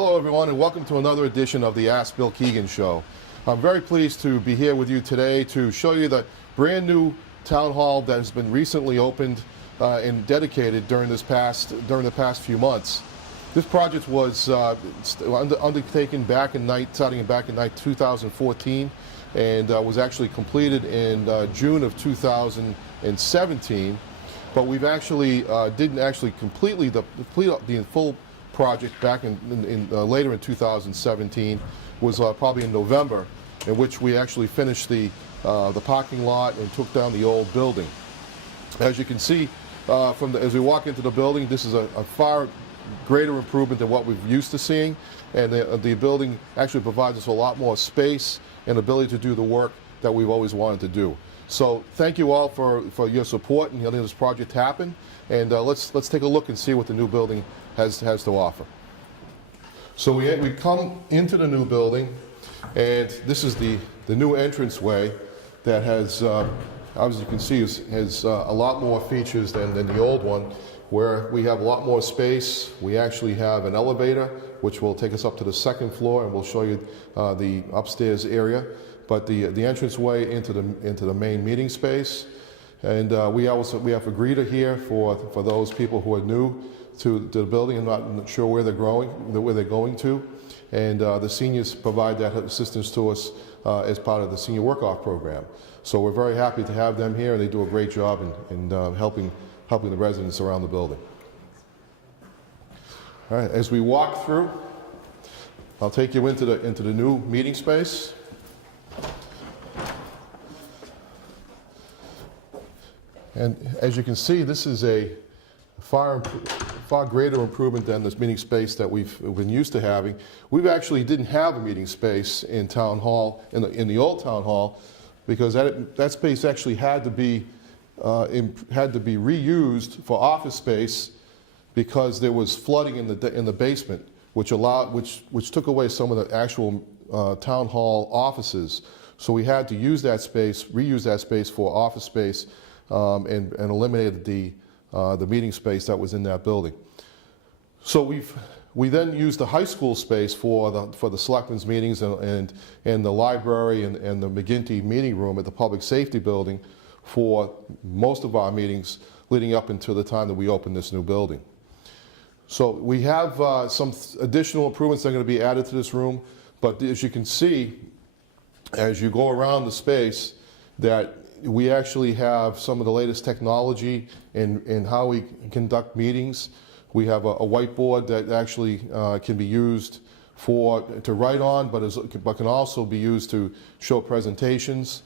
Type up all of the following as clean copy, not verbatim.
Hello everyone and welcome to another edition of the Ask Bill Keegan Show. I'm very pleased to be here with you today to show you the brand new town hall that has been recently opened and dedicated during the past few months. This project was undertaken starting back in 2014 and was actually completed in June of 2017. But we've actually didn't actually complete the full project back later in 2017. Was probably in November, in which we actually finished the parking lot and took down the old building. As you can see, as we walk into the building, this is a far greater improvement than what we've used to seeing, and the building actually provides us a lot more space and ability to do the work that we've always wanted to do. So thank you all for your support in letting this project happen, and let's take a look and see what the new building has to offer. So we come into the new building, and this is the new entranceway that has, as you can see, has a lot more features than the old one, where we have a lot more space. We actually have an elevator, which will take us up to the second floor, and we'll show you the upstairs area. But the entranceway into the main meeting space, and we have a greeter here for those people who are new to the building and not sure where they're going to, and the seniors provide that assistance to us as part of the senior work-off program. So we're very happy to have them here, and they do a great job in helping the residents around the building. All right, as we walk through, I'll take you into the new meeting space. And as you can see, this is a far greater improvement than this meeting space that we've been used to having. We actually didn't have a meeting space in Town Hall, in the old Town Hall, because that space actually had to be reused for office space because there was flooding in the basement, which took away some of the actual Town Hall offices. So we had to reuse that space for office space. And eliminated the meeting space that was in that building. So we then used the high school space for the selectmen's meetings and the library and the McGinty meeting room at the public safety building for most of our meetings leading up until the time that we opened this new building. So we have some additional improvements that are going to be added to this room, but as you can see, as you go around the space, that we actually have some of the latest technology in how we conduct meetings. We have a whiteboard that actually can be used to write on, but can also be used to show presentations.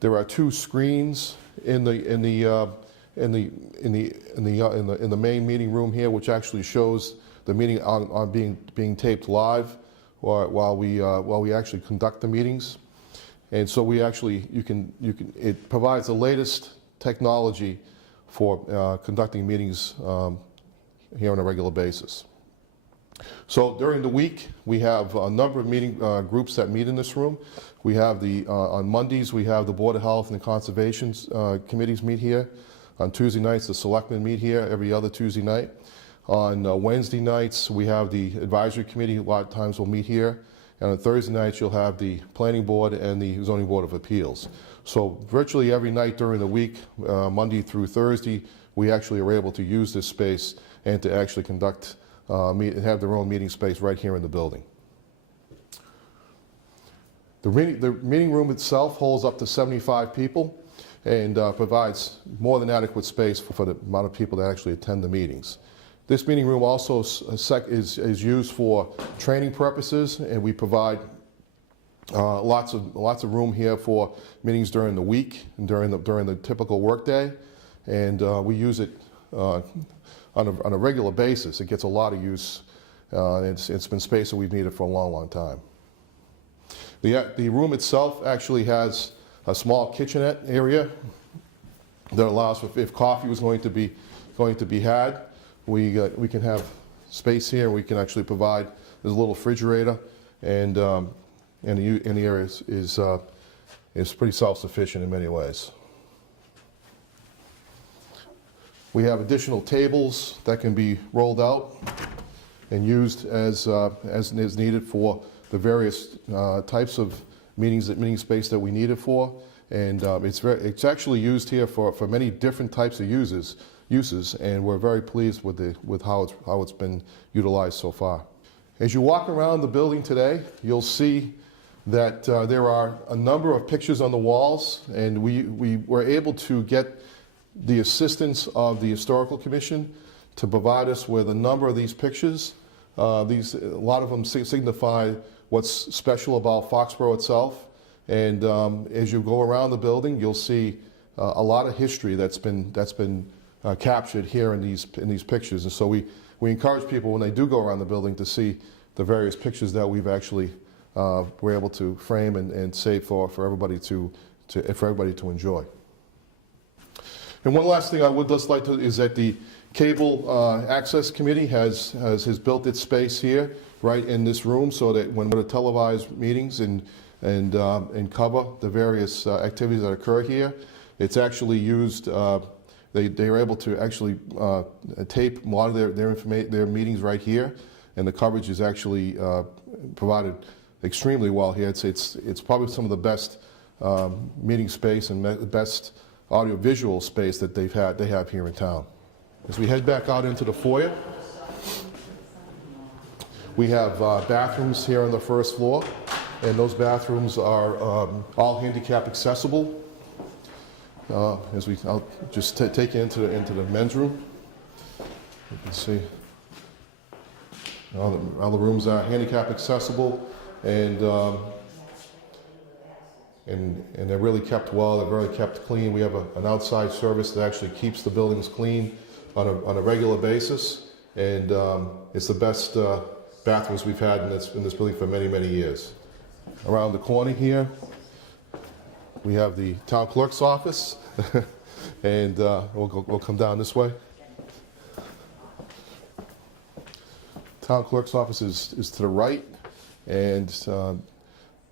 There are 2 screens in the main meeting room here, which actually shows the meeting on being taped live while we actually conduct the meetings. And so it provides the latest technology for conducting meetings here on a regular basis. So during the week, we have a number of meeting groups that meet in this room. We have on Mondays, we have the Board of Health and the Conservation committees meet here. On Tuesday nights, the selectmen meet here every other Tuesday night. On Wednesday nights, we have the advisory committee. A lot of times we'll meet here. And on Thursday nights, you'll have the Planning Board and the Zoning Board of Appeals. So virtually every night during the week, Monday through Thursday, we actually are able to use this space and to actually conduct, have their own meeting space right here in the building. The meeting room itself holds up to 75 people and provides more than adequate space for the amount of people that actually attend the meetings. This meeting room also is used for training purposes, and we provide lots of room here for meetings during the week and during the typical workday, and we use it on a regular basis. It gets a lot of use. It's been space that we've needed for a long time. The room itself actually has a small kitchenette area that allows for if coffee was going to be had. We can have space here. We can actually provide. There's a little refrigerator, and the area is pretty self-sufficient in many ways. We have additional tables that can be rolled out and used as is needed for the various types of meeting space that we need it for. And it's actually used here for many different types of uses, and we're very pleased with how it's been utilized so far. As you walk around the building today, you'll see that there are a number of pictures on the walls, and we were able to get the assistance of the Historical Commission to provide us with a number of these pictures. A lot of them signify what's special about Foxboro itself. And as you go around the building, you'll see a lot of history that's been captured here in these pictures. And so we encourage people when they do go around the building to see the various pictures that we've actually were able to frame and save for everybody to enjoy. And one last thing I would just like to is that the Cable Access Committee has built its space here, right in this room, so that when we televise meetings and cover the various activities that occur here, it's actually used. They are able to actually tape a lot of their meetings right here, and the coverage is actually provided extremely well here. It's probably some of the best meeting space and the best audio-visual space that they have here in town. As we head back out into the foyer, we have bathrooms here on the first floor, and those bathrooms are all handicap accessible. I'll just take you into the men's room. You can see all the rooms are handicap accessible, and they're really kept well. They're really kept clean. We have an outside service that actually keeps the buildings clean on a regular basis, and it's the best bathrooms we've had in this building for many, many years. Around the corner here, we have the town clerk's office, and we'll come down this way. Town clerk's office is to the right, and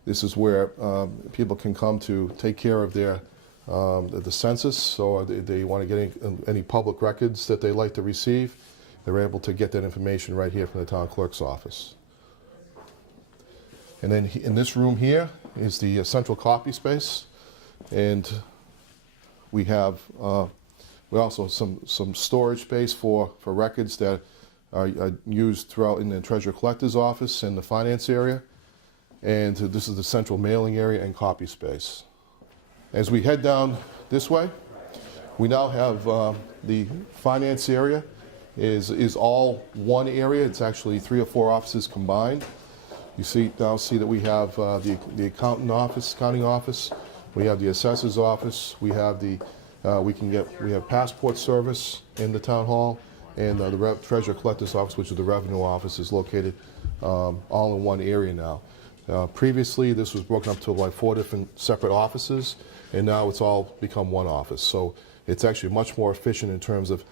this is where people can come to take care of their the census, or they want to get any public records that they like to receive. They're able to get that information right here from the town clerk's office. And then in this room here is the central copy space, and we have also some storage space for records that are used throughout in the treasurer collector's office and the finance area. And this is the central mailing area and copy space. As we head down this way, we now have the finance area is all one area. It's actually 3 or 4 offices combined. You now see that we have the accounting office, we have the assessor's office, we have we have passport service in the town hall, and the treasurer collector's office, which is the revenue office, is located all in one area now. Previously, this was broken up to like 4 different separate offices, and now it's all become one office. So it's actually much more efficient in terms of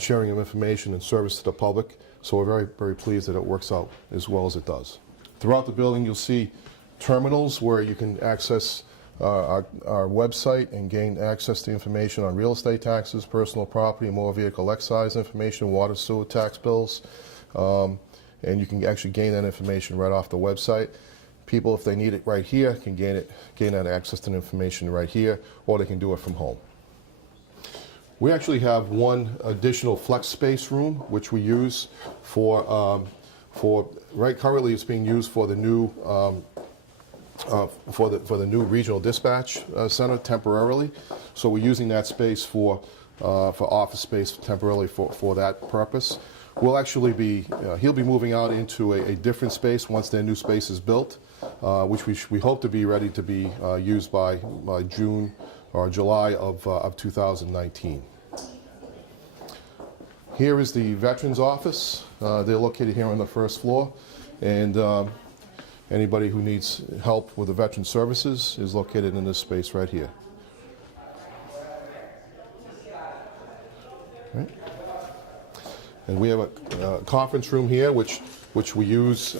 sharing of information and service to the public. So we're very, very pleased that it works out as well as it does. Throughout the building, you'll see terminals where you can access our website and gain access to information on real estate taxes, personal property, motor vehicle excise information, water, sewer tax bills, and you can actually gain that information right off the website. People, if they need it right here, can gain that access to the information right here, or they can do it from home. We actually have one additional flex space room, which we use currently it's being used for the new for the new regional dispatch center temporarily. So we're using that space for office space temporarily for that purpose. We'll actually he'll be moving out into a different space once their new space is built, which we hope to be ready to be used by June or July of 2019. Here is the Veterans Office. They're located here on the first floor, and anybody who needs help with the Veteran Services is located in this space right here. Right. And we have a conference room here, which we use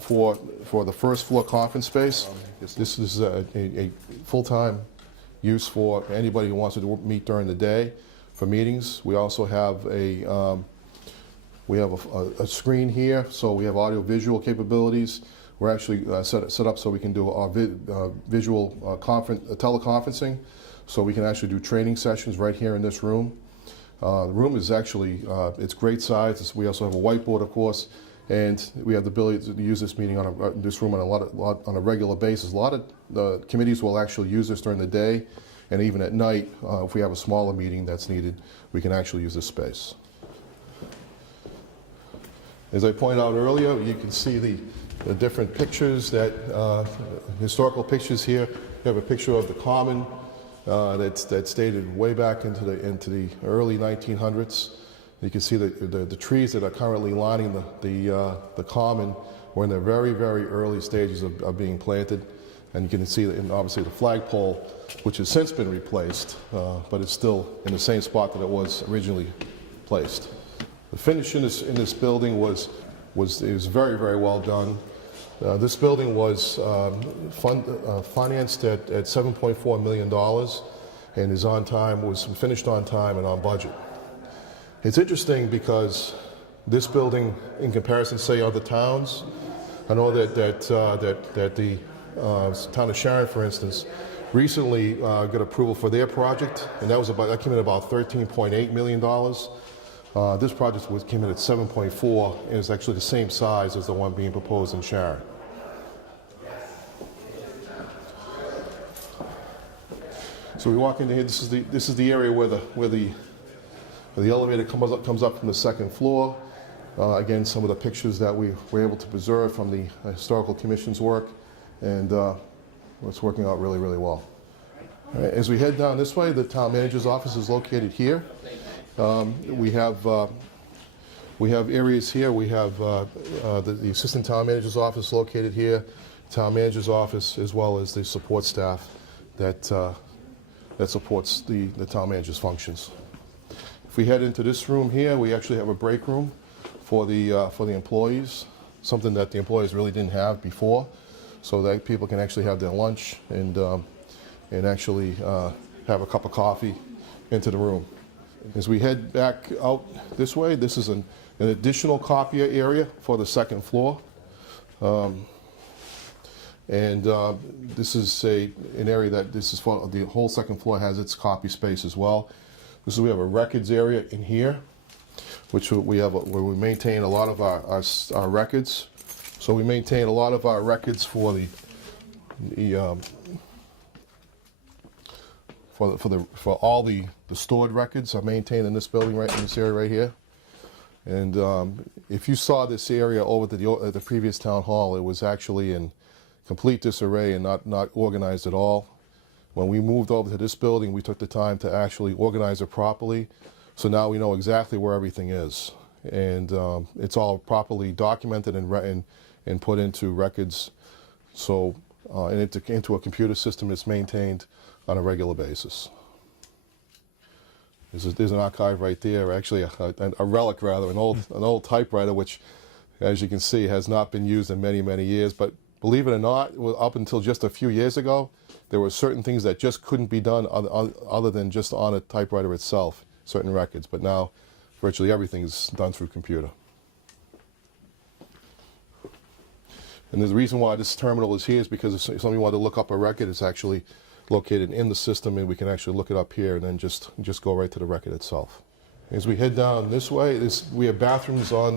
for the first floor conference space. This is a full-time use for anybody who wants to meet during the day for meetings. We also have We have a screen here, so we have audio-visual capabilities. We're actually set up so we can do our visual teleconferencing, so we can actually do training sessions right here in this room. The room is actually, it's great size. We also have a whiteboard, of course, and we have the ability to use this meeting this room on a regular basis. A lot of committees will actually use this during the day, and even at night, if we have a smaller meeting that's needed, we can actually use this space. As I pointed out earlier, you can see the different pictures historical pictures here. You have a picture of the Common that's dated way back into the early 1900s. You can see the trees that are currently lining the Common were in the very, very early stages of being planted. And you can see, and obviously, the flagpole, which has since been replaced, but it's still in the same spot that it was originally placed. The finish in this building was very, very well done. This building was financed at $7.4 million, and is on time, was finished on time and on budget. It's interesting because this building, in comparison, say, other towns, I know that the town of Sharon, for instance, recently got approval for their project, and that came in about $13.8 million. This project came in at 7.4, and it's actually the same size as the one being proposed in Sharon. So we walk into here. This is the area where the elevator comes up from the second floor. Again, some of the pictures that we were able to preserve from the Historical Commission's work, and it's working out really, really well. All right, as we head down this way, the town manager's office is located here. We have areas here. We have the assistant town manager's office located here, town manager's office, as well as the support staff that supports the town manager's functions. If we head into this room here, we actually have a break room for the employees, something that the employees really didn't have before, so that people can actually have their lunch and actually have a cup of coffee into the room. As we head back out this way, this is an additional copier area for the second floor. This is an area that for the whole second floor has its copy space as well. We have a records area in here, which where we maintain a lot of our records. So we maintain a lot of our records for all the stored records are maintained in this building, right in this area right here. And if you saw this area over at the previous town hall, it was actually in complete disarray and not organized at all. When we moved over to this building, we took the time to actually organize it properly. So now we know exactly where everything is, and it's all properly documented and put into records. So and into a computer system that's maintained on a regular basis. There's an archive right there, actually a relic rather, an old typewriter, which, as you can see, has not been used in many, many years. But believe it or not, up until just a few years ago, there were certain things that just couldn't be done other than just on a typewriter itself, certain records. But now, virtually everything is done through computer. And the reason why this terminal is here is because if somebody wanted to look up a record, it's actually located in the system, and we can actually look it up here and then just go right to the record itself. As we head down this way, we have bathrooms on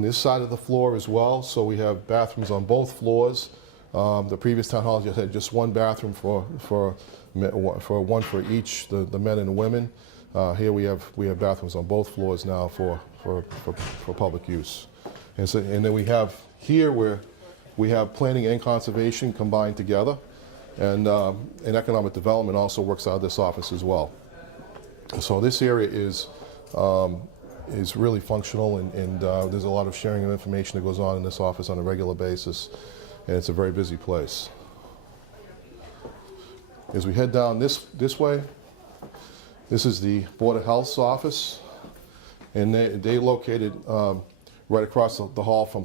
this side of the floor as well. So we have bathrooms on both floors. The previous town hall just had just one bathroom for one for each, the men and the women. Here we have bathrooms on both floors now for public use. And then we have here where we have planning and conservation combined together, and economic development also works out of this office as well. So this area is really functional, and there's a lot of sharing of information that goes on in this office on a regular basis, and it's a very busy place. As we head down this way, this is the Board of Health's office, and they located right across the hall from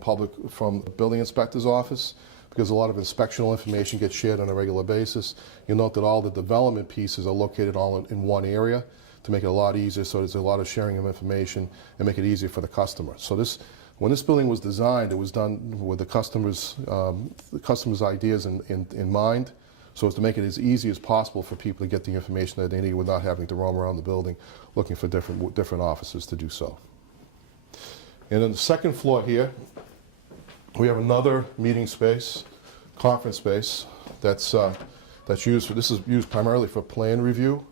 the building inspector's office, because a lot of inspectional information gets shared on a regular basis. You'll note that all the development pieces are located all in one area. to make it a lot easier, so there's a lot of sharing of information and make it easier for the customer. So when this building was designed, it was done with the customer's ideas in mind, so as to make it as easy as possible for people to get the information that they need without having to roam around the building looking for different offices to do so. And on the second floor here, we have another meeting space, conference space, that's used for, this is used primarily for plan review,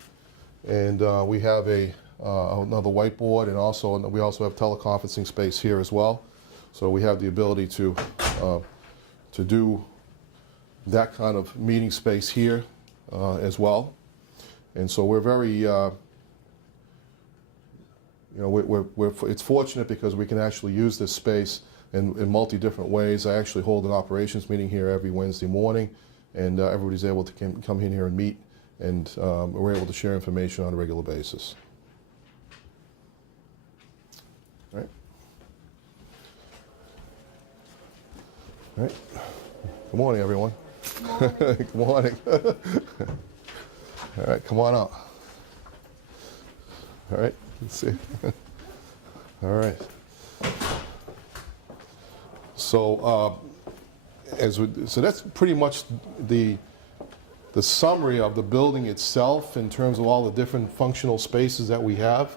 and we have another whiteboard, and we also have teleconferencing space here as well. So we have the ability to do that kind of meeting space here as well. And so we're very, it's fortunate because we can actually use this space in multi-different ways. I actually hold an operations meeting here every Wednesday morning, and everybody's able to come in here and meet, and we're able to share information on a regular basis. All right. All right. Good morning, everyone. Good morning. All right, come on out. All right, let's see. All right. So, so that's pretty much the summary of the building itself in terms of all the different functional spaces that we have.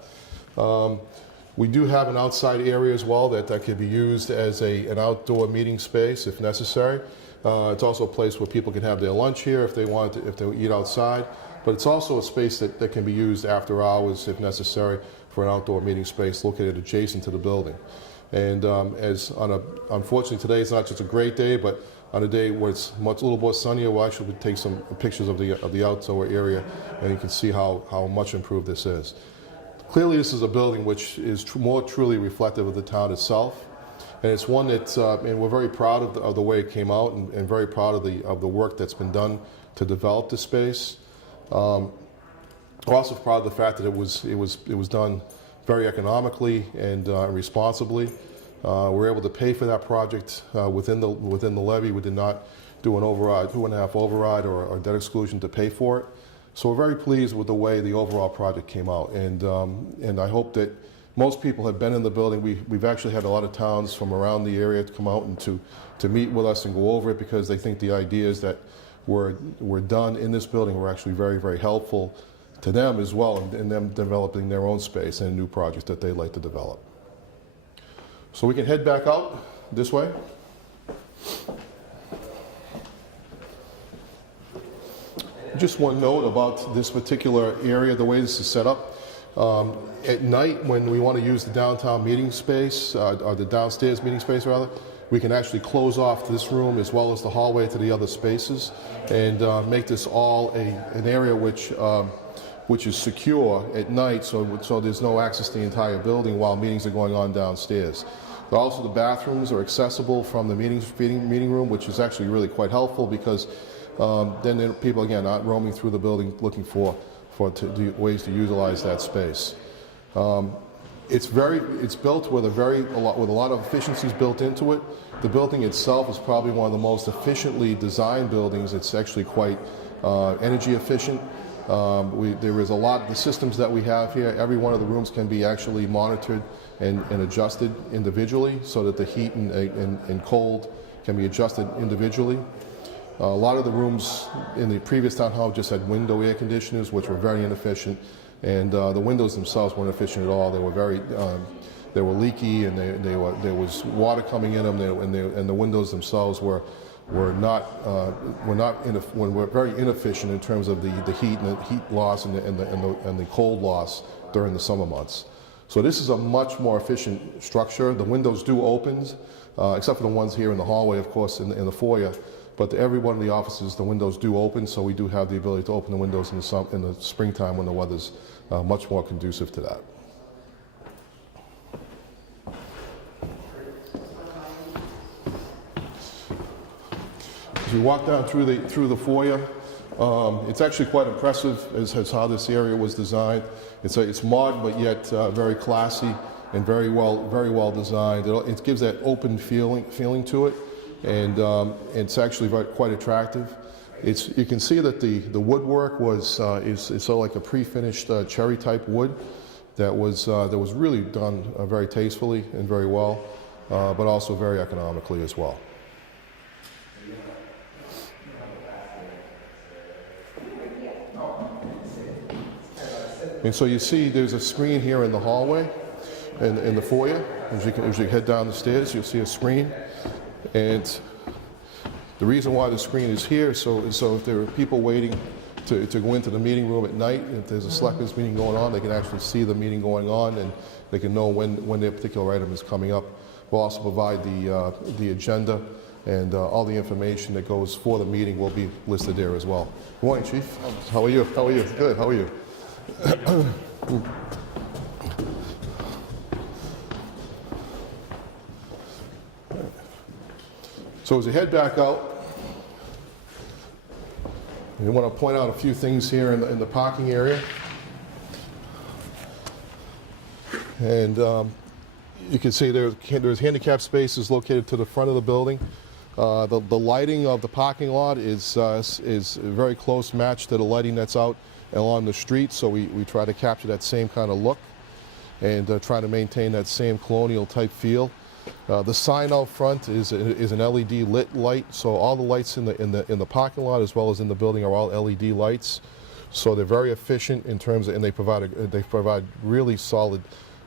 We do have an outside area as well that could be used as an outdoor meeting space if necessary. It's also a place where people can have their lunch here if they want to, if they eat outside. But it's also a space that can be used after hours if necessary for an outdoor meeting space located adjacent to the building. And unfortunately today is not just a great day, but on a day where it's a little more sunnier, we'll actually take some pictures of the outdoor area, and you can see how much improved this is. Clearly this is a building which is more truly reflective of the town itself. And it's one that, and we're very proud of the way it came out, and very proud of the work that's been done to develop the space. We're also proud of the fact that it was done very economically and responsibly. We're able to pay for that project within the levy. We did not do an override, 2.5 override or debt exclusion to pay for it. So we're very pleased with the way the overall project came out, and I hope that most people have been in the building. We've actually had a lot of towns from around the area to come out and to meet with us and go over it, because they think the ideas that were done in this building were actually very, very helpful to them as well, in them developing their own space and new projects that they'd like to develop. So we can head back out this way. Just one note about this particular area, the way this is set up. At night, when we want to use the downtown meeting space, or the downstairs meeting space rather, we can actually close off this room as well as the hallway to the other spaces, and make this all an area which is secure at night, so there's no access to the entire building while meetings are going on downstairs. But also the bathrooms are accessible from the meeting room, which is actually really quite helpful, because then people, again, aren't roaming through the building looking for ways to utilize that space. It's built with a lot of efficiencies built into it. The building itself is probably one of the most efficiently designed buildings. It's actually quite energy efficient. There is a lot of the systems that we have here. Every one of the rooms can be actually monitored and adjusted individually, so that the heat and cold can be adjusted individually. A lot of the rooms in the previous town hall just had window air conditioners, which were very inefficient, and the windows themselves weren't efficient at all. They were leaky, and there was water coming in them, and the windows themselves were very inefficient in terms of the heat and the heat loss and the cold loss during the summer months. So this is a much more efficient structure. The windows do open, except for the ones here in the hallway, of course, in the foyer. But every one of the offices, the windows do open, so we do have the ability to open the windows in the springtime when the weather's much more conducive to that. As we walk down through the foyer, it's actually quite impressive as how this area was designed. It's modern, but yet very classy and very well designed. It gives that open feeling to it. And it's actually quite attractive. You can see that the woodwork was is sort of like a pre-finished cherry type wood that was really done very tastefully and very well, but also very economically as well. And so you see there's a screen here in the hallway, in the foyer. As you head down the stairs, you'll see a screen. And the reason why the screen is here, so if there are people waiting to go into the meeting room at night, if there's a selectmen's meeting going on, they can actually see the meeting going on, and they can know when their particular item is coming up. We'll also provide the agenda, and all the information that goes for the meeting will be listed there as well. Good morning, Chief. How are you? How are you? Good. How are you? So as you head back out, you want to point out a few things here in the parking area. And you can see there's handicap spaces located to the front of the building. The lighting of the parking lot is a very close match to the lighting that's out along the street, so we try to capture that same kind of look and try to maintain that same colonial type feel. The sign out front is an LED lit light, so all the lights in the parking lot as well as in the building are all LED lights. So they're very efficient in terms of, and they provide really solid,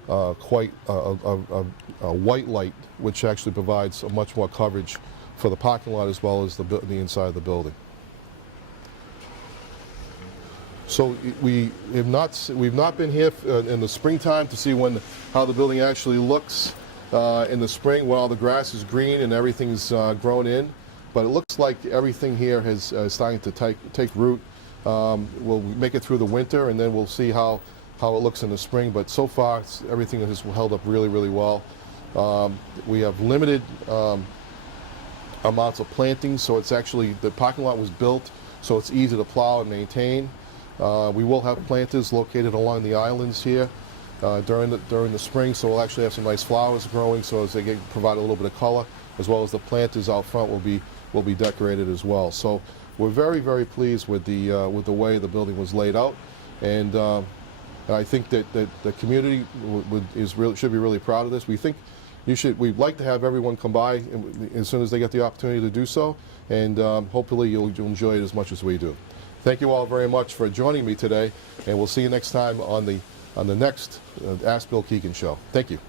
quite a white light, which actually provides a much more coverage for the parking lot as well as the inside of the building. So we've not been here in the springtime to see how the building actually looks in the spring when all the grass is green and everything's grown in. But it looks like everything here is starting to take root. We'll make it through the winter, and then we'll see how it looks in the spring. But so far, everything has held up really, really well. We have limited amounts of planting, so it's actually, the parking lot was built so it's easy to plow and maintain. We will have planters located along the islands here during the spring, so we'll actually have some nice flowers growing, so as they provide a little bit of color, as well as the planters out front will be decorated as well. So we're very, very pleased with the way the building was laid out, and I think that the community should be really proud of this. We'd like to have everyone come by as soon as they get the opportunity to do so, and hopefully you'll enjoy it as much as we do. Thank you all very much for joining me today, and we'll see you next time on the next Ask Bill Keegan show. Thank you.